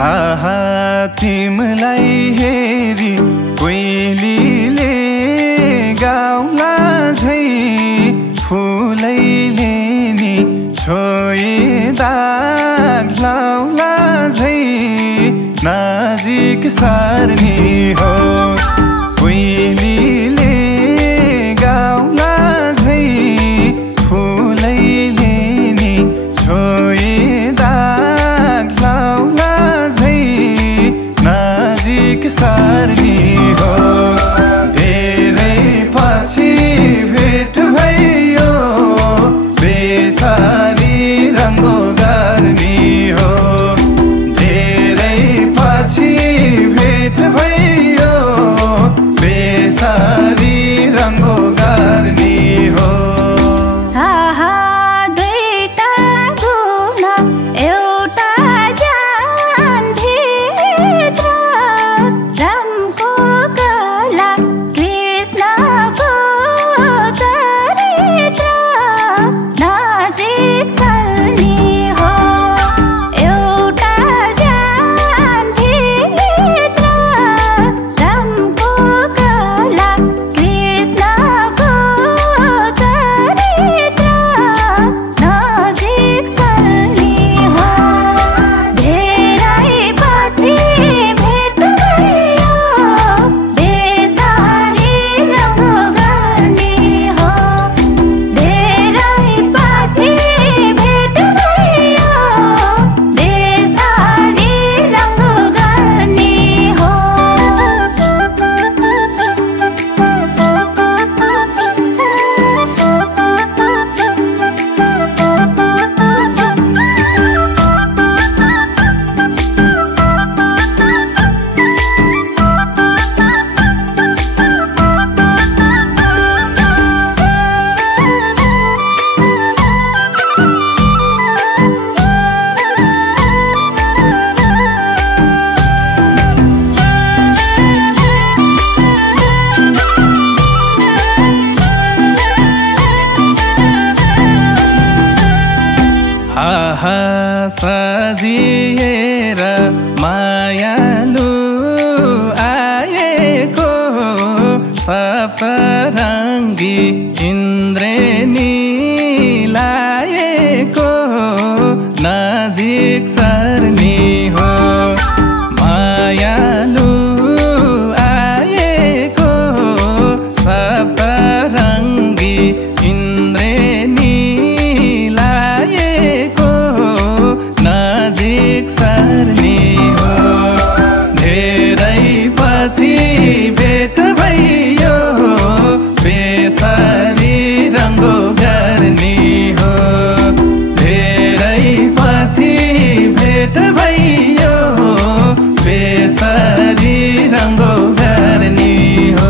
हा तिमलाई हेरी कोइलीले गाउला झै फुलैले नि छोए दाग लाउला झै नजिक सर्ने हो कोइलीले गाउला झै फुलैले नि छोए दाग लाउला झै नजिक सर्ने हो धेरै पछि भेट भयो बेसारी रङ्गो गर्ने हो धेरै पछि भेट भयो बेसारी रङ्गो गर्ने हो सजिएर मायालु आएको सप्तरङ्गी इन्द्रेणी लाएको नजिक सर्ने हो मायालु आएको सप्तरङ्गी इन्द्रेणी लाएको नजिक सर्ने हो धेरै पछि भेट भयो बेसारी रङ्गो गर्ने हो धेरै पछि भेट भयो बेसारी रङ्गो गर्ने हो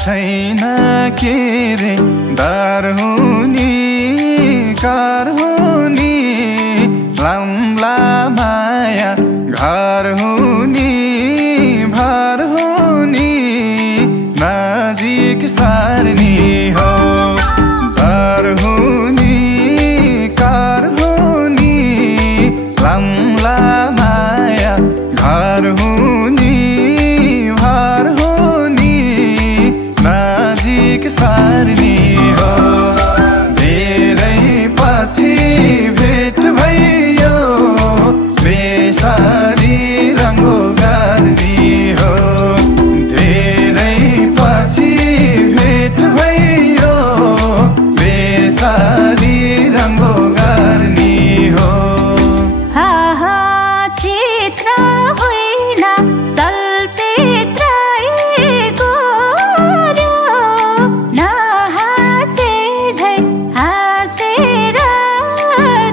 छैन के रे दार हुने कार हुनी लम्ला माया घर हुनी भर हुनी नजिक सार्नी हो घर हुनी कार हुनी लम्ला माया घर हुनी भर हुनी नजिक सार्नी हो धेरै पछि भेट भयो बेसारी रङ्गो गर्नी हो धेरै पछि भेट भयो बेसारी रङ्गो गर्नी हो चित्र होइन चलचित्र गोर्यो नहाँसे झै हाँसेर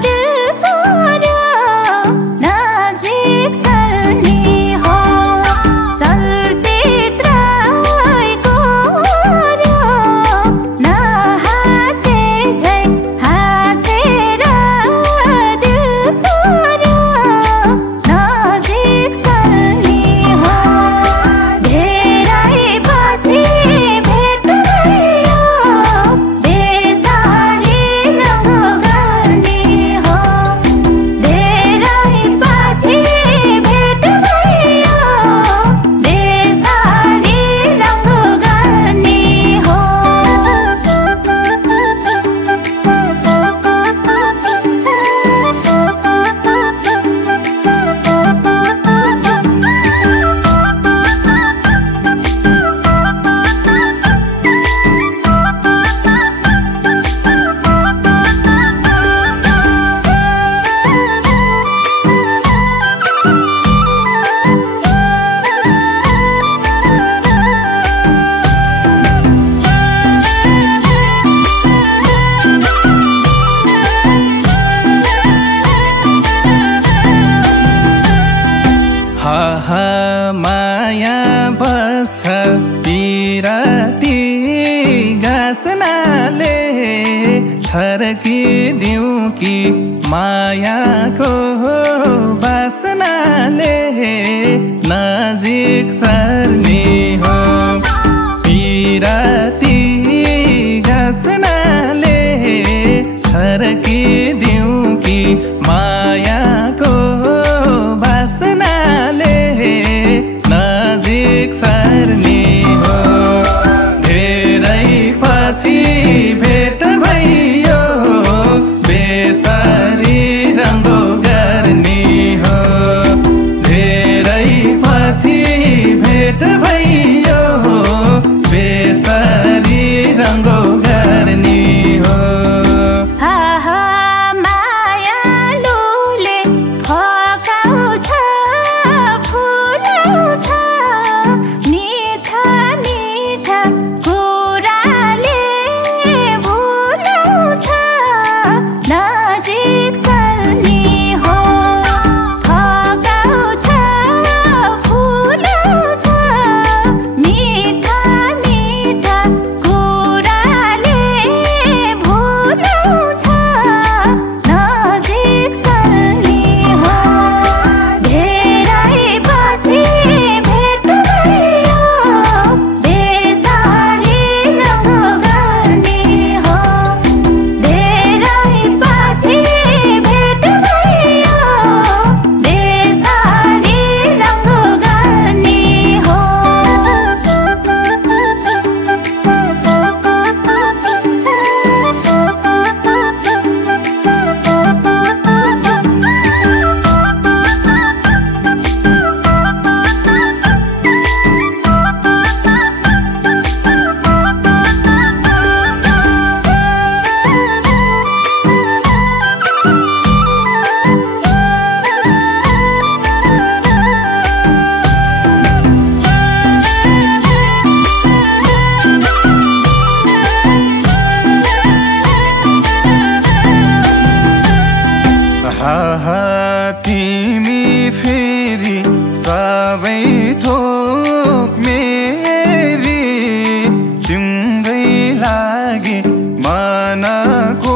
दिल चोर्यो नजिक सर्नी हो चलचित्र गोर्यो नहाँसे झै हाँसेर दिल चोर्यो नजिक सर्नी हो धेरै पछि भेट भयो बेसारी रङ्गो गर्नी हो धेरै पछि भेट भयो बेसारी रङ्गो गर्नी हो माया बस्छ पिराती गाँसनाले छर्किदिउँ कि मायाको बासनाले नजिक सर्नी हो पिराती गाँसनाले छर्किदिउँ कि मायाको बासनाले नजिक सर्नी हो धेरै पछि भेट भयो बेसारी रङ्गो गर्नी हो धेरै पछि भेट भयो बेसारी रङ्गो गर्नी हो मायालुले फकाउँछ फुलाउँछ मिठा मिठा कुराले भुलाउँछ नजिक सर्नी हो फकाउँछ फुलाउँछ मिठा मिठा कुराले भुलाउँछ नजिक सर्नी हो धेरै पछि भेट भयो बेसारी रङ्गो गर्नी हो धेरै पछि भेट भयो बेसारी रङ्गो गर्नी हो तिमी फेरि सबै थोक मेरी तिम्रै लागि मनको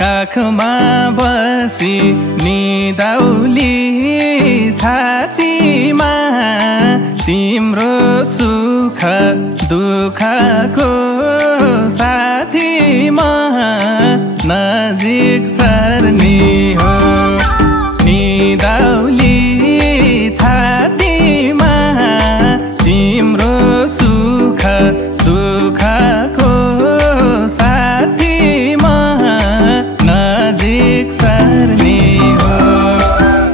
काखमा बसी निदाउली छातीमा तिम्रो सुख दुःखको साथीमा नजिक सर्ने हो निदाउली छातीमा तिम्रो सुख दुःखको साथीमा नजिक सर्ने हो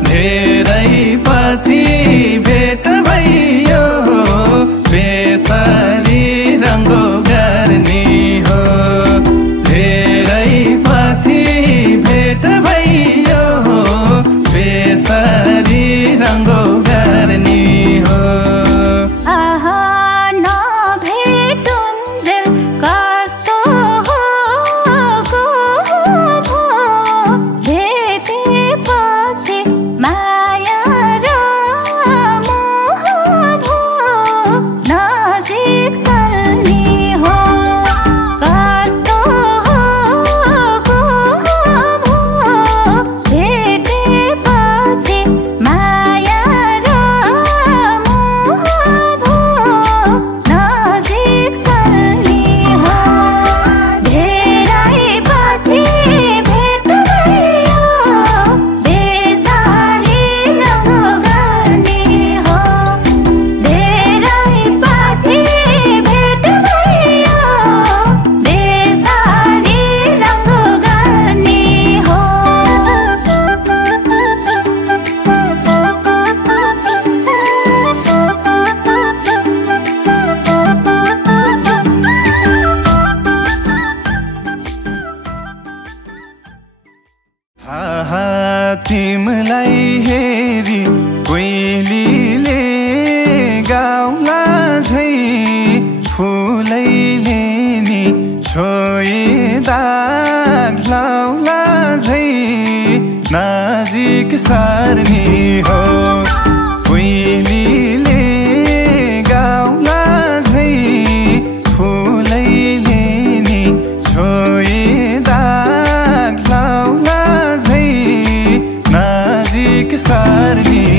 धेरै पछि भेट भयो बेसरी रङ्गो गर्ने हो धेरै पछि भेट भयो बेसरी रङ्गो गर्ने हो तिमलाई हेरी कोइलीले गाउला झै फुलैले नि छोए दाग लाउला झै नजिक सर्ने हो कोइलीले गाउला झै फुलैले नि छोए दाग लाउला झै नजिक सर्ने